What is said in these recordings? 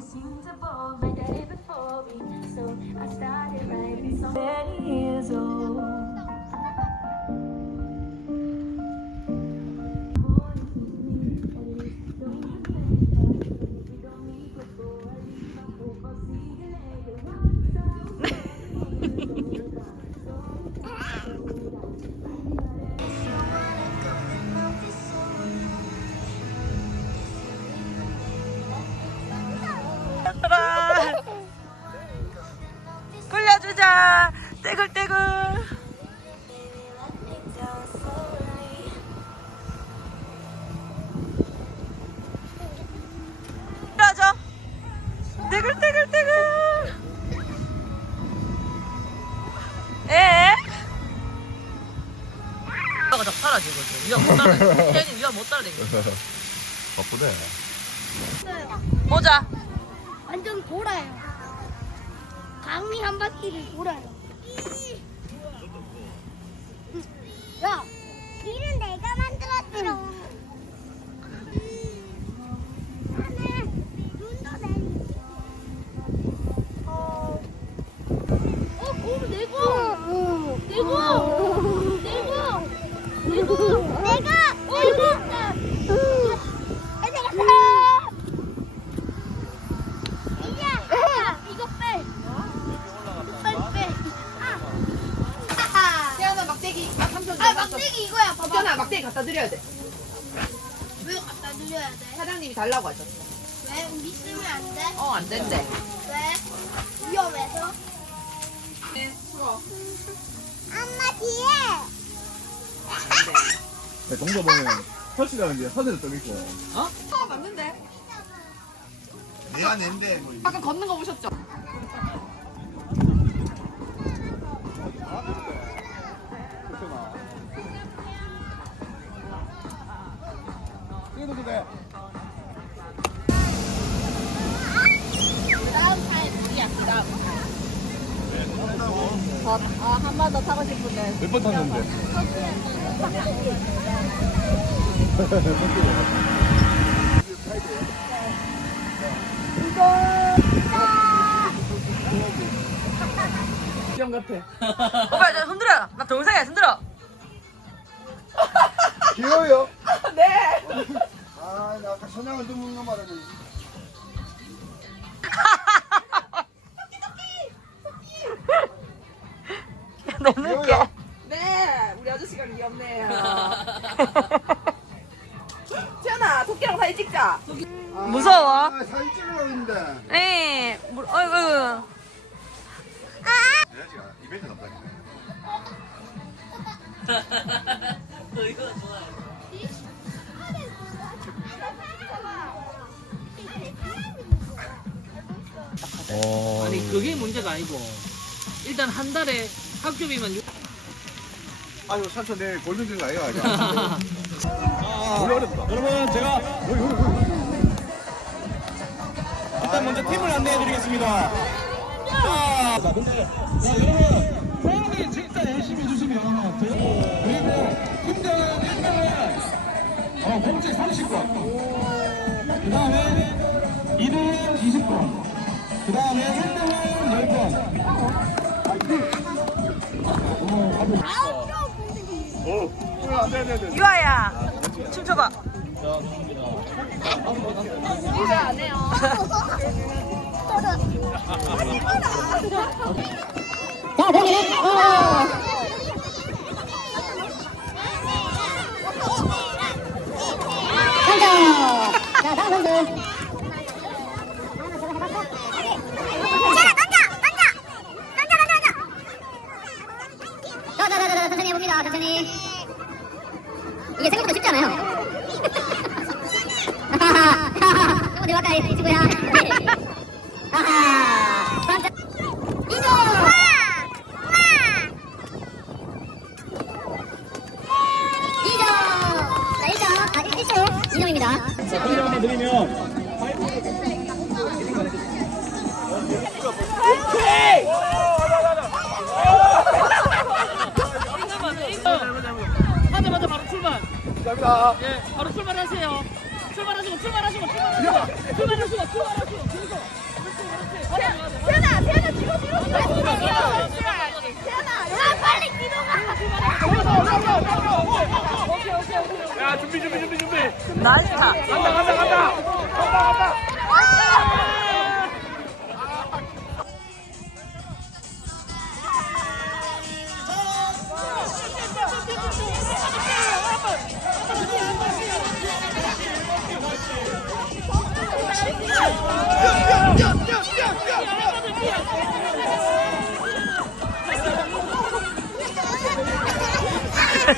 Seems to bowl. 위안 못 따라. 못 따라. 바쁘네. 보자. 완전 돌아요. 강이 한 바퀴를 돌아요. 야, 길은 내가 만들었지롱. 나는 눈도 내리지. 어, 어, 곰 내고, 내고, 내고, 내고, 내가, 내가, 내가. 이야, 이거 빼. 빨리 빼. 아. 태연아 막대기 아 삼촌 아, 막대기 이거야. 봐봐. 태연아 막대기 갖다 드려야 돼 왜 갖다 드려야 돼? 사장님이 달라고 하셨어 왜? 우리 쓰면 안 돼? 어 안 된대 왜? 위험해서? 엄마 뒤에. 네, 동서 보면 펄씨라는 게 하늘에 떠 있고. 어? 어 맞는데 내가 낸데 뭐. 아까 걷는 거 보셨죠? 다음 타임 우리야 그다음 더한 번 더 타고 싶은데 몇 번 탔는데? 시험 같아 오빠 저 흔들어. 나 동생이야 흔들어. 귀여워요. 네 아, 나 아까 선양을 듣는 거 말하는. 너무 웃겨. 네, 우리 아저씨가 귀엽네요 태연아 토끼랑 사진 찍자 무서워. 아, 사진 찍으려고 했는데. 네. 물, 어이구. 여자씨가 이벤트 남다니네. 그게 문제가 아니고 일단 한 달에 학교비만 육- 아유, 삼촌 내일 골든 거 아이가 아니야. 우리 어렵다. 여러분 제가 일단 먼저 팀을 안내해드리겠습니다. 자, 자, 근데 자, 여러분 호흡이 진짜 열심히 해주시면 돼. 그리고 팀장 1등은 어, 공책 30건 그 다음에 2등은 20건 그 다음에 3등은 10건 어, 안 돼, 안 돼, 안 돼. 유아야. 춤춰봐. 자, 그러면 어. 자, 다음 선수. 자, 자, 자, 자, 해봅니다. 천천히. 이게 생각보다 쉽지 않아요. 조금 더 가까이 친구야. 아하. 자, 이동. 이동. 자, 1점. 아, 1점. 이동입니다. 자, 팀장 한번 드리면 하자마자 바로 출발. 감사합니다. 예 바로 출발하세요. 출발하세요 출발하시고 출발하시고 출발하시고 출발하시고. 출발하시고 계속 태연아, 태연아, 뒤로, 뒤로. 태연아, 야, 빨리 뒤로 가. 야 준비 준비 준비 준비. 난리다. 간다 간다. 간다. 야,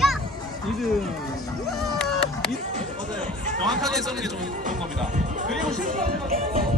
야. 정확하게 쓰는 게 좋은 겁니다. 그리고 실수하지 마.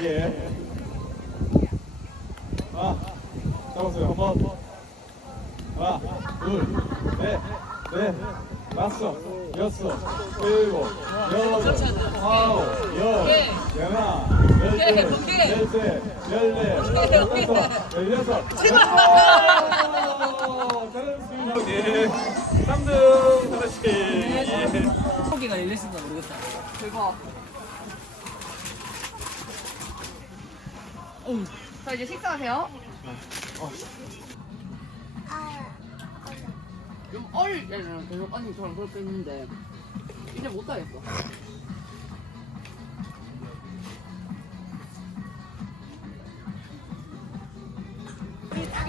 네 개. 아, 잡았어요. 한 번. 하나, 둘, 넷, 넷, 다섯, 여섯, 일곱, 여덟, 아홉, 열, 열하나, 열둘, 열셋, 열넷, 열다섯, 열여섯. 잘했습니다. 예. 3등 하나씩. 예. 고기가 열렸을까 모르겠다 대박. 자, 이제 식사하세요. 좀 어릴 때는 계속 언니처럼 그렇게 했는데 이제 못 하겠어.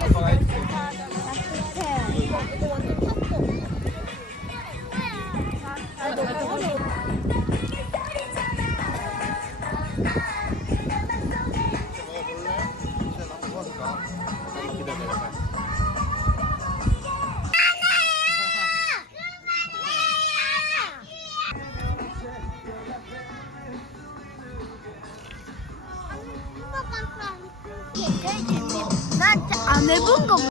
먹